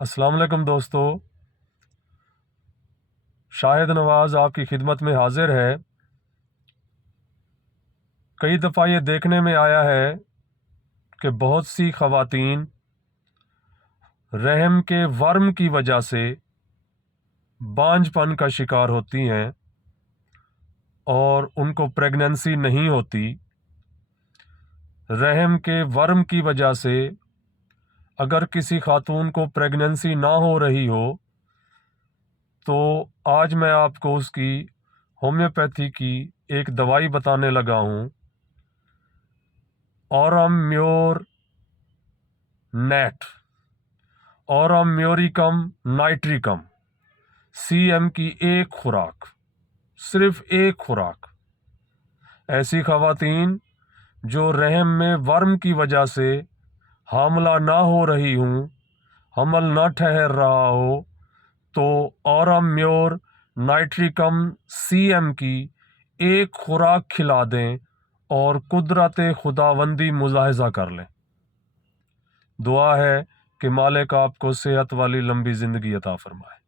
السلام علیکم دوستو، شاہد نواز آپ کی خدمت میں حاضر ہے۔ کئی دفعہ یہ دیکھنے میں آیا ہے کہ بہت سی خواتین رحم کے ورم کی وجہ سے بانجھ پن کا شکار ہوتی ہیں اور ان کو پریگننسی نہیں ہوتی۔ رحم کے ورم کی وجہ سے اگر کسی خاتون کو پریگننسی نہ ہو رہی ہو تو آج میں آپ کو اس کی ہومیوپیتھی کی ایک دوائی بتانے لگا ہوں، اورم میور نیٹ، اورم میوریکم نائٹریکم CM کی ایک خوراک، صرف ایک خوراک۔ ایسی خواتین جو رحم میں ورم کی وجہ سے حاملہ نہ ہو رہی ہوں، حمل نہ ٹھہر رہا ہو، تو اورم میور نائٹریکم CM کی ایک خوراک کھلا دیں اور قدرت خداوندی ملاحظہ کر لیں۔ دعا ہے کہ مالک آپ کو صحت والی لمبی زندگی عطا فرمائے۔